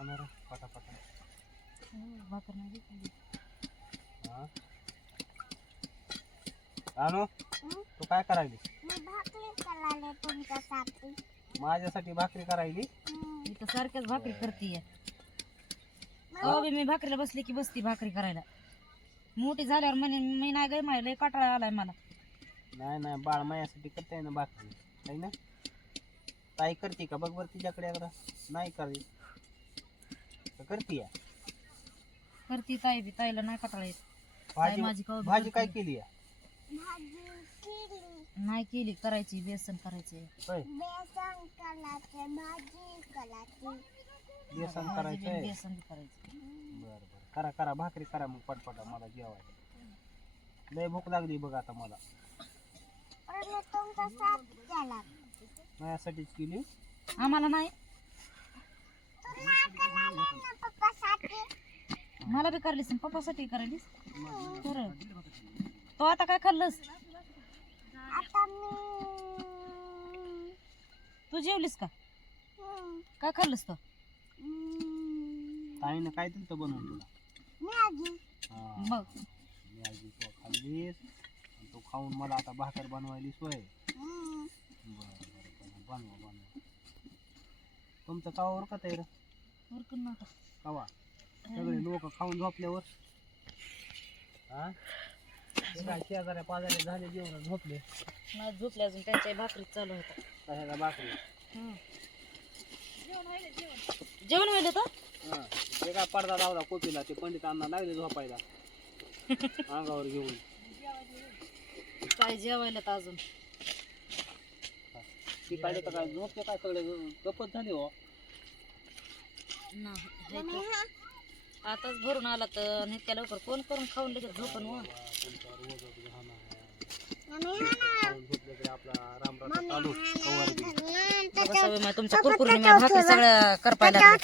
खाणार पटापटा. भाकर नाही घेतली. हा आणू तू काय करायली? माझ्यासाठी भाकरी करायली. मी तर सारख्याच भाकरी करतीये. मी भाकरीला बसली की बसती भाकरी करायला. मोठी झाल्यावर म्हणे मी नाही गय माय लय काटाळा आलाय मला. नाही नाही बाळ माझ्यासाठी करते ना भाकरी आहे ना. ताई करते का बघ बर तिच्याकडे एकदा. नाही करते करते करती ताई बी ताईला नाही काटाळा येत. भाजी माझी कवा बी भाजी काय करते. केली नाही केली करायची बेसन करायचे. होय बेसन बेसन करायचंय. बेसन बी करायचं. बर बर करा करा भाकरी करा मग पटपटा मला जेवायला लय भूक लागली बघ आता मला. माझ्यासाठीच केली. आम्हाला नाही मला बी करलीस पप्पासाठी करायलीस. खरं तो आता काय खाल्लंस? तू जेवलीस का? काय खाल्लंस तो? ताईनं काय दिलं बनवून तुला? मग मॅगी तू खाल्लीस आणि तू खाऊन मला आता भाकर बनवायली सोय. बरं बरं बनवा बनवा. तुमचं कावा उरकत आहे रे? उरकून नका. कावा सगळे लोक खाऊन झोपल्यावर हा काय शेजाऱ्या पाजाऱ्या झाले जेवण झोपले. नाही झोपले अजून त्यांच्या भाकरी चालू होता. कशाला भाकरी? जेवण व्हायला तर हा ते काय पडदा लावला कोपीला ते पंडित अण्णा लागले झोपायला अंगावर घेऊन. काय जेवायला तर अजून ती काढले तर काय झोपते काय सगळे गपत झाले हो. नाही आताच भरून आला तर इतक्या लवकर कोण करून खाऊन लगेच झोपण व. तुमच्या कुरकुरीने भाकरी सगळ्या करपायला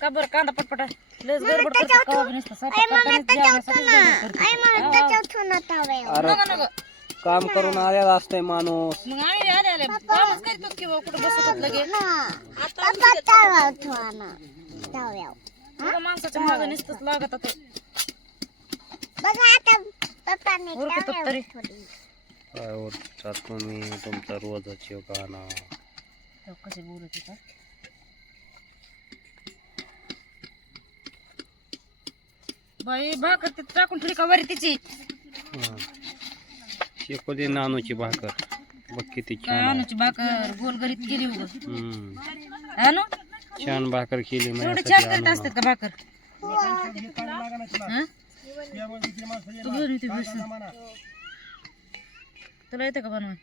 का बरं कांदा पटपटा लस गडबड करतात कवा बी नसतं स्वयंपाक करताना काम करून आलेला असतंय माणूस. मग आम्ही आले आले कामच करतोच किंवा कुठं बसतात लगे. आता माणसाच्या मागं नुसतंच लागत आता उरकतात तरी. काय होता तुम्ही तुमचा रोजाची गाणं कसे बोलत होता. बाई भाकर तिथे टाकून ठेवली का वरी तिची. शेकोली नानूची भाकर बघ किती छान. आणूची भाकर गोलगरीत केली उग आणू छान भाकर केली. एवढी छान करीत असतात का भाकर? तू घेऊन येते बेसन. तुला येतं का बनवा?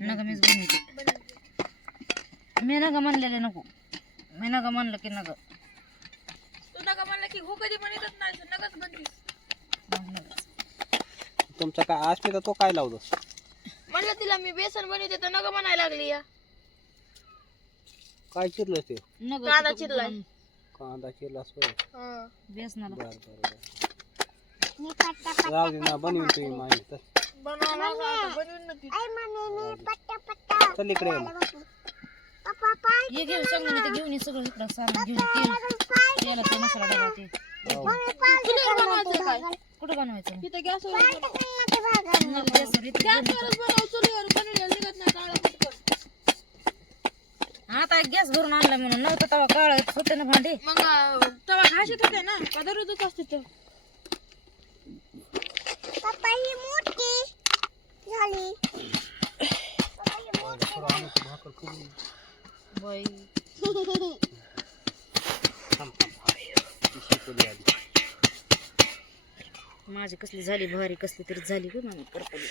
नका मीच घेऊन येते. मी नका म्हणलेले नको. मी नका म्हणलं की नका. तू नका म्हणलं की हो कधी म्हणतच नाही तू नकाच म्हणतीस. तुमचा काय असते तर तो काय लावतो? म्हणलं तिला मी बेसन बनवते तर नका म्हणायला लागली या. काय चिरलं ते? कांदा चिरलाय. कांदा चिरला सोय. बेसनाला बर बर बर राहू दे ना बनवून तुम्ही माहिती तर चल इकडे ये घेऊन सगळं ते घेऊन ये सगळं इकडं सामान घेऊन तेल तेलाचा मसाला डबा ते चुलीवर बनवायचं काय? कुठं बनवायचं? इथं गॅसवर गॅसवर इथं घेऊन ये. गॅसवरच बनव चुलीवर बनवलेलं निघत नाही काळा पटकन. आता गॅस भरून आणला म्हणून नव्हतं तवा काळ होते ना भांडे. मग तवा घाशीत होते ना का दररोजच असते ते. बाई माझी कसली झाली भारी कसली तरी झाली ग मामी करपली.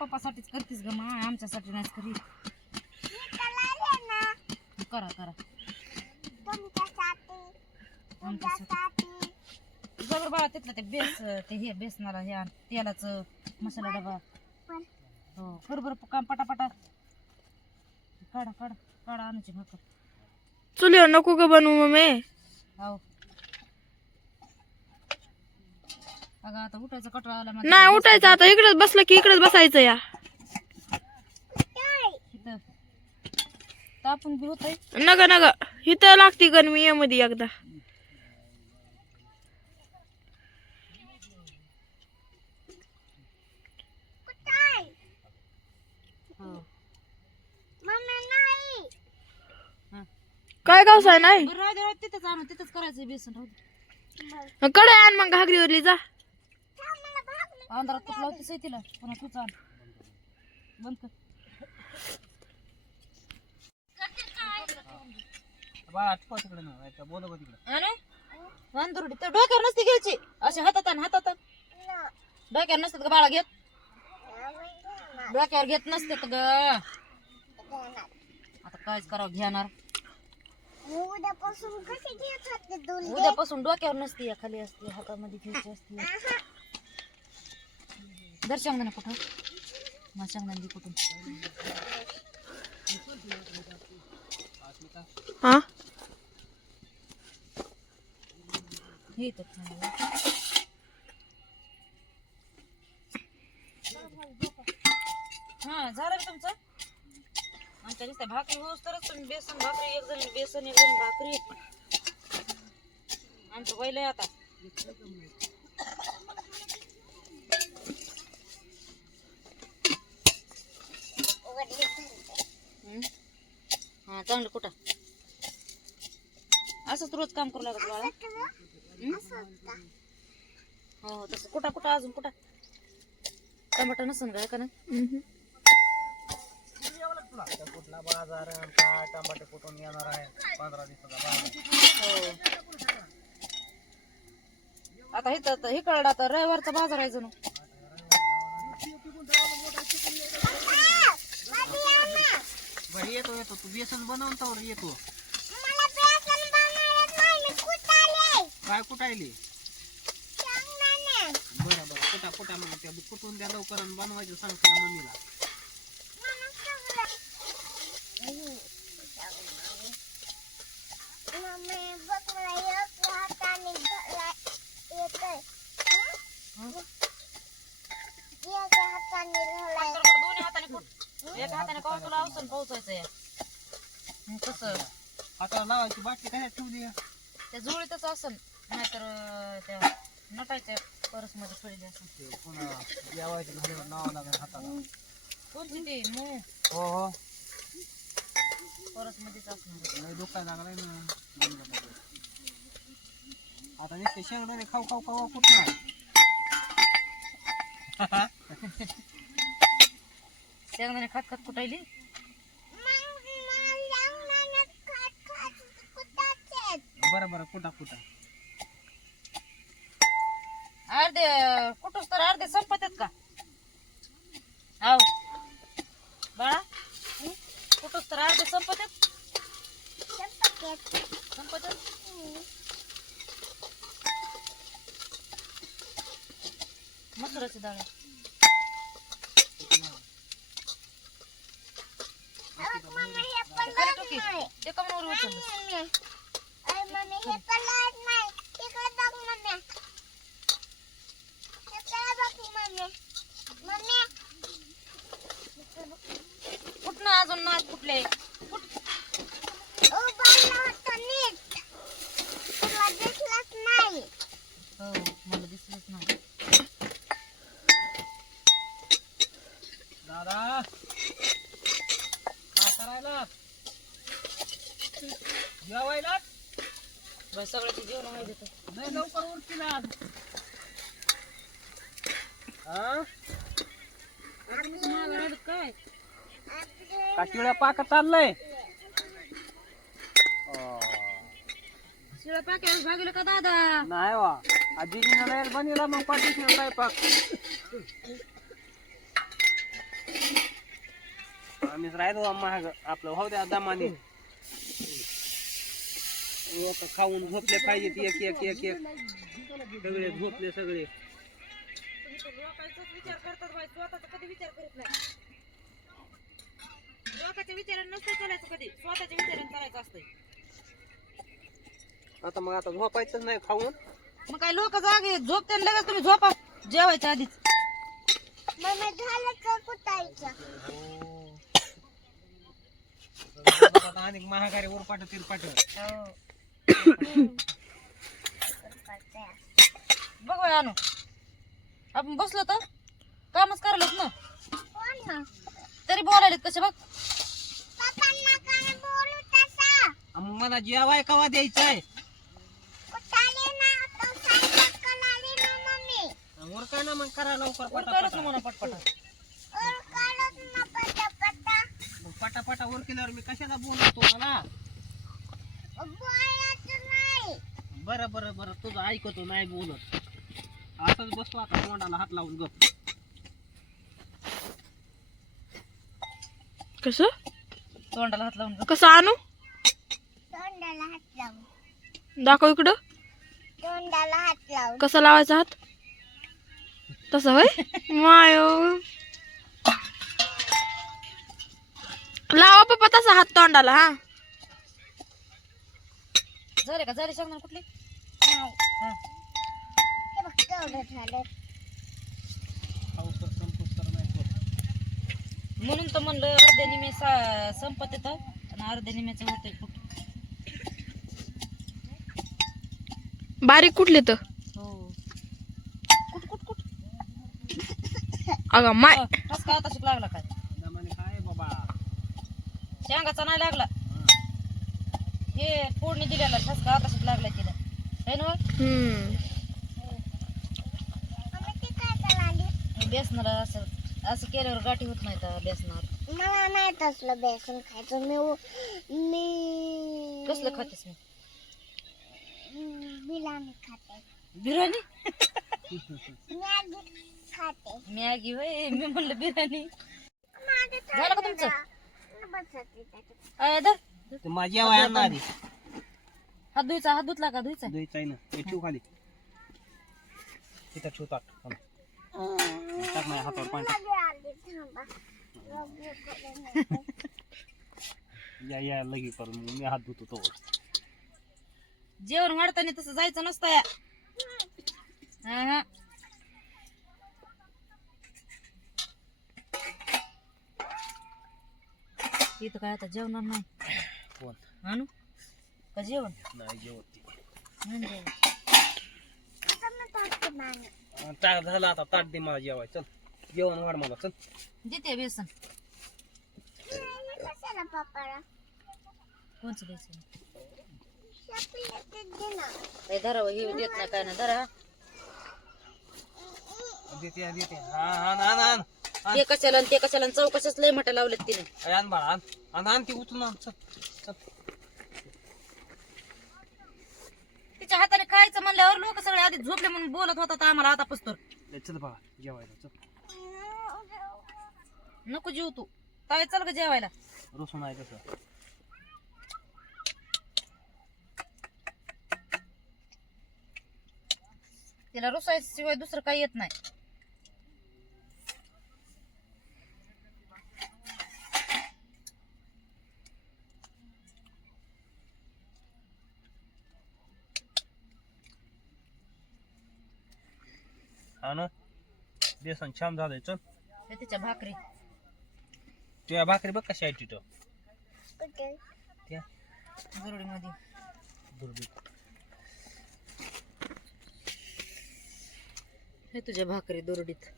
पप्पासाठीच करतीस ग मा आमच्यासाठी नाहीच करी. करा करा जबर बाळा तिथलं ते ते हे बेसनाला हे आण तेलाचं मसाला डबा. हो कर बरं काम पटापटा. काढा काढा काढा आणूची भाकर. चुलीवर नको ग बनवू मम्मी. हो अगं आता उठायचं कटरा आला मला. नाही उठायचं आता, इकडेच बसलं की इकडेच बसायचं या. इथं तापून बी होतंय. नग नग इथं लागती गरमी या मध्ये एकदा. हो काय गावसाय नाही बरं राहू दे राहू दे, तिथंच आणू तिथंच करायचं बेसन राहू दे. कडे आण मग घागरीवरली जा. अंधारात तूप लावतेस तिला पुन्हा तूच आण. बंद कर. बाळा ठेवा तिकडे ना बोल बघ तिकडे. आणू अंधुरडी तर डोक्यावर नसते घ्यायची, असे हातात आण हातात आण. डोक्यावर नसतात ग बाळा घेत, डोक्यावर घेत नसतात ग. आता कायच करावं घेणार. उद्यापासून डोक्यावर नसते खाली असते, हातामध्ये घ्यायची असते. दर शेंगदाणे कुठं मग शेंगदाणे दे कुठून. हा हे तर हा झालं रे तुमचं. आमच्या नुसत्या भाकरी होस तरच तुम्ही बेसन भाकरी एक जण बेसन एक जण भाकरी. आमचं पहिलं आता हा चांगलं कुठं असंच रोज काम करू लागत बाळा. हो तसं कुठं कुठं अजून कुठं टमाटर नसन का नाही. कुठला बाजार काय टमाटे कुठून येणार आहे 15 दिवसाचा बाजार. आता हे कळलं आता रविवारचा बाजार आहे जणू. बरं येतो येतो तू बेसन बनवून तर येतो. काय कुठायली. बरं बरं कुठा कुठा मग त्या कुठून द्या लवकर बनवायचं सांगतो मम्मीला. दोन्ही हाताने कुठ एका हाताने कवा तुला औषध पोहोचायचंय. कसं हाताला लावायची बाटली काय ठेवली. त्या जुळीतच असन नाहीतर त्या नटायच्या परस मध्ये पडली असन. पुन्हा जेवायची घरी नाव लागेल हाताला. कोणती ती मू हो हो परस मध्येच असणार. लय दुखायला लागलाय ना. आता नुसते शेंगदाणे खाऊ खाऊ खाऊ कुठं नाही. शेंगदाणे खात खात कुठायली. बरं बरं कुठा कुठा अर्धे कुठूस तर अर्धे संपतात का. हाव बाळा कुठूस तर अर्धे संपतात. संपतात मसुराची डाळ. ते कमर उचललं. कुठनं अजून नाच कुठले हो मला दिसलंच नाही. दादा काय करायला जेवायला बस सगळ्याची जेवण माहिती देतो. नाही लवकर उठतील आज. हा काय का शिळ्या पाक चाललंय. शिळ्या पाक्यावर भागलं का दादा. नाही वा आजीजीनं नाही बनवला मग पाठीशी स्वयंपाक. आम्हीच राहिलो महाग आपलं भाऊ द्या दमाने. लोक खाऊन झोपले पाहिजेत एक एक एक एक सगळे झोपले सगळे. लोकांचाच विचार करतात बाई, स्वतःचा कधी विचार करत नाही. लोकांच्या विचाराने नसतं चालायचं कधी, स्वतःच्या विचाराने चालायचं असतंय. आता मग आता झोपायचं नाही खाऊन. मग काय लोक जागे झोपते लगेच तुम्ही झोपा जेवायच्या आधीच. आता आणि महागारी उरपाट तिरपाट. बघ बाई आणू आपण बसलो तर कामच करायलाच ना तरी बोलायला कसे बघ. मग मला जेवाय कवा द्यायचंय? उरकाय ना मग करा लवकर उरकायलाच ना म्हणा पटपट. पटापटा उरकिल्यावर मी कशाला बोलतो मला? बरं बरं बरं तुझं ऐकतो नाही बोलत. असंच बसतो आता तोंडाला हात लावून गप. कसं तोंडाला हात लावून कसं आणू दाखव इकडं. कसा लावायचा हात तसं होय मायो. लावा पप्पा तसा हात तोंडाला. हा झाले का झाले सांग कुठली हा. म्हणून तर म्हणलं अर्ध्या निमे संपत येतं आणि अर्ध्या निमेचं होते कुठ. बारीक कुठले तर हो कुठ कुठ कुठ अगं माय कस काय आता लागला काय काय बाबा शेंगाचा नाही लागला हे फोडणी दिलेला ठसका आता लागला तिला है ना. बेसनाला असं असं केल्यावर गाठी होत नाही तर बेसनावर. मला नाही तसलं बेसन खायचं. मी कसलं खातेस मी बिर्याणी खाते. बिर्याणी मॅगी खाते. मॅगी होय मी म्हणलं बिर्याणी. माझं झालं का तुमचं बसते त्याच्यात. अय, धर. माझ्या वयानं आधी हात धुतला का धुयचा द्यायचं आहे ना. हे ठेव खाली तिथं ठेव टाक टाक माझ्या हातावर पाणी टाक. आली थांबा. या या लगी करून मी हात धुतो तो. जेवण वाढताना तसं जायचं नसतं या. हा हा इथं काय आता जेवणार नाही कोण आणू का जेवण नाही जेवत ती. नाही जेवण. टाक झालं आता ताट दे मला जेवाय. चल जेवण वाढ मला. चल देते बेसन कशाला पप्पाला कोणचं बेसन चॉकलेट दे ना. काय धरा हे देत नाही काय ना धरा. देते देते. आण ते कशाला आणि ते कशाला आणि चव कशाच लय मोठ्या लावलेत तिने. आण बाळा आण ती उचलून आण. चल चल तिच्या हाताने खायचं म्हणल्यावर लोक सगळे आधी झोपले म्हणून बोलत होता आम्हाला आता पस्तोर. चल बाळा जेवायला चल. नको जेव तू काय चल ग जेवायला. रुसून आहे कसं. तिला रुसायशिवाय दुसरं काही येत नाही. हा ना बेसन छान झालंय. चल ते तिच्या भाकरी तुझ्या भाकरी बघ कशी आहे तिथं कुठे त्या गरुडी मध्ये. दुर्बीत. हे तुझ्या भाकरी दोरडीत.